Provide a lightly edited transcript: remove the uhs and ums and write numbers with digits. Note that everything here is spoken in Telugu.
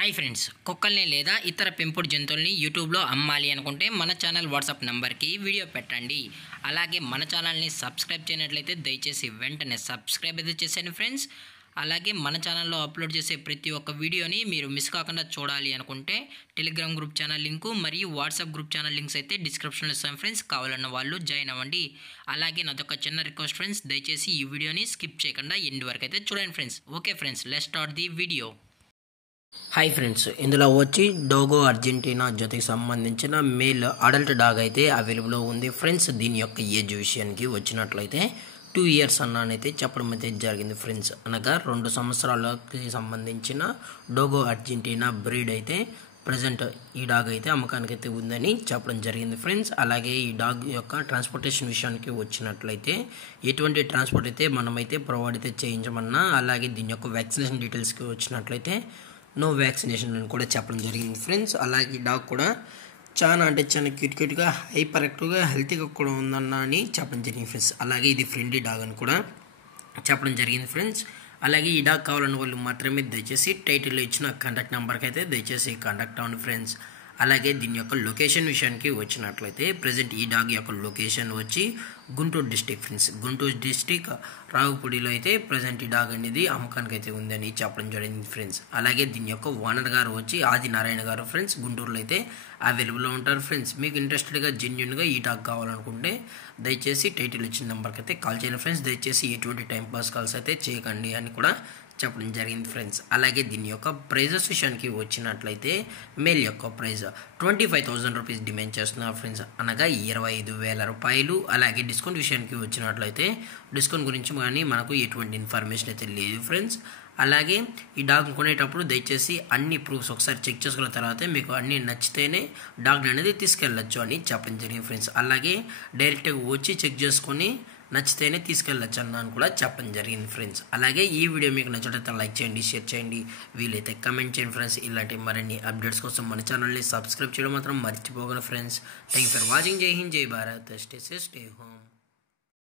హాయ్ ఫ్రెండ్స్, కుక్కల్ని లేదా ఇతర పెంపుడు జంతువుల్ని యూట్యూబ్లో అమ్మాలి అనుకుంటే మన ఛానల్ వాట్సాప్ నెంబర్కి వీడియో పెట్టండి. అలాగే మన ఛానల్ని సబ్స్క్రైబ్ చేయనట్లయితే దయచేసి వెంటనే సబ్స్క్రైబ్ అయితే చేసేయండి ఫ్రెండ్స్. అలాగే మన ఛానల్లో అప్లోడ్ చేసే ప్రతి ఒక్క వీడియోని మీరు మిస్ కాకుండా చూడాలి అనుకుంటే టెలిగ్రామ్ గ్రూప్ ఛానల్ లింకు మరియు వాట్సాప్ గ్రూప్ ఛానల్ లింక్స్ అయితే డిస్క్రిప్షన్లో ఇస్తాను ఫ్రెండ్స్. కావాలన్న వాళ్ళు జాయిన్ అవ్వండి. అలాగే నాదొక చిన్న రిక్వెస్ట్ ఫ్రెండ్స్, దయచేసి ఈ వీడియోని స్కిప్ చేయకుండా ఎండ్ వరకు అయితే చూడండి friends. Okay friends, let's start the video. Hi friends, ఇందులో వచ్చి డోగో అర్జెంటీనా జతకి సంబంధించిన మేల్ అడల్ట్ డాగ్ అయితే అవైలబుల్లో ఉంది ఫ్రెండ్స్. దీని యొక్క ఏజ్ విషయానికి వచ్చినట్లయితే 2 years అన్నానైతే చెప్పడం అయితే జరిగింది ఫ్రెండ్స్. అనగా 2 సంవత్సరాలకి సంబంధించిన డోగో అర్జెంటీనా బ్రీడ్ అయితే ప్రజెంట్ ఈ డాగ్ అయితే అమ్మకానికి అయితే ఉందని చెప్పడం జరిగింది ఫ్రెండ్స్. అలాగే ఈ డాగ్ యొక్క ట్రాన్స్పోర్టేషన్ విషయానికి వచ్చినట్లయితే ఎటువంటి ట్రాన్స్పోర్ట్ అయితే మనమైతే ప్రొవైడ్ అయితే చేయించమన్నా, అలాగే దీని యొక్క వ్యాక్సినేషన్ డీటెయిల్స్కి వచ్చినట్లయితే నో వ్యాక్సినేషన్ అని కూడా చెప్పడం జరిగింది ఫ్రెండ్స్. అలాగే ఈ డాగ్ కూడా చాలా క్యూట్గా హైపర్ యాక్టివ్గా హెల్తీగా కూడా ఉందన్న అని చెప్పడం జరిగింది ఫ్రెండ్స్. అలాగే ఇది ఫ్రెండ్లీ డాగ్ అని కూడా చెప్పడం జరిగింది ఫ్రెండ్స్. అలాగే ఈ డాగ్ కావాలన్న వాళ్ళు మాత్రమే దయచేసి టైటిల్లో ఇచ్చిన కాంటాక్ట్ నెంబర్కి అయితే దయచేసి కాంటాక్ట్ అవ్వండి ఫ్రెండ్స్. అలాగే దీని యొక్క లొకేషన్ విషయానికి వచ్చినట్లయితే ప్రజెంట్ ఈ డాగ్ యొక్క లొకేషన్ వచ్చి Guntur district friends. Guntur district రావుపూడిలో అయితే ప్రజెంట్ ఈ డాగ్ అనేది అమ్మకానికి అయితే ఉందని చెప్పడం జరిగింది ఫ్రెండ్స్. అలాగే దీని యొక్క ఓనర్ గారు వచ్చి ఆదినారాయణ గారు ఫ్రెండ్స్ గుంటూరులో అయితే అవైలబుల్లో ఉంటారు ఫ్రెండ్స్. మీకు ఇంట్రెస్టెడ్గా జెన్యున్గా ఈ డాగ్ కావాలనుకుంటే దయచేసి టైటిల్ ఇచ్చిన నెంబర్కి అయితే కాల్ చేయండి ఫ్రెండ్స్. దయచేసి ఎటువంటి టైంపాస్ కాల్స్ అయితే చేయకండి అని కూడా చెప్పడం జరిగింది ఫ్రెండ్స్. అలాగే దీని యొక్క ప్రైజెస్ విషయానికి వచ్చినట్లయితే మేల్ యొక్క ప్రైజ్ 25,000 రూపీస్ డిమాండ్ చేస్తున్నారు ఫ్రెండ్స్, అనగా 25,000 రూపాయలు. అలాగే డిస్కౌంట్ విషయానికి వచ్చినట్లయితే డిస్కౌంట్ గురించి కానీ మనకు ఎటువంటి ఇన్ఫర్మేషన్ అయితే లేదు ఫ్రెండ్స్. అలాగే ఈ డాగ్ కొనేటప్పుడు దయచేసి అన్ని ప్రూఫ్స్ ఒకసారి చెక్ చేసుకున్న తర్వాత మీకు అన్నీ నచ్చితేనే డాగ్ అనేది తీసుకెళ్ళచ్చు అని చెప్పడం జరిగింది ఫ్రెండ్స్. అలాగే డైరెక్ట్గా వచ్చి చెక్ చేసుకొని నచ్చితేనే తీసుకెళ్ళచ్చు అన్నాను కూడా చెప్పడం జరిగింది ఫ్రెండ్స్. అలాగే ఈ వీడియో మీకు నచ్చినట్లయితే లైక్ చేయండి, షేర్ చేయండి, వీలైతే కమెంట్ చేయండి ఫ్రెండ్స్. ఇలాంటి మరిన్ని అప్డేట్స్ కోసం మన ఛానల్ని సబ్స్క్రైబ్ చేయడం మాత్రం మర్చిపోకండి friends. Thank you for watching. జై హింద్, జై Bharat, stay safe, stay home.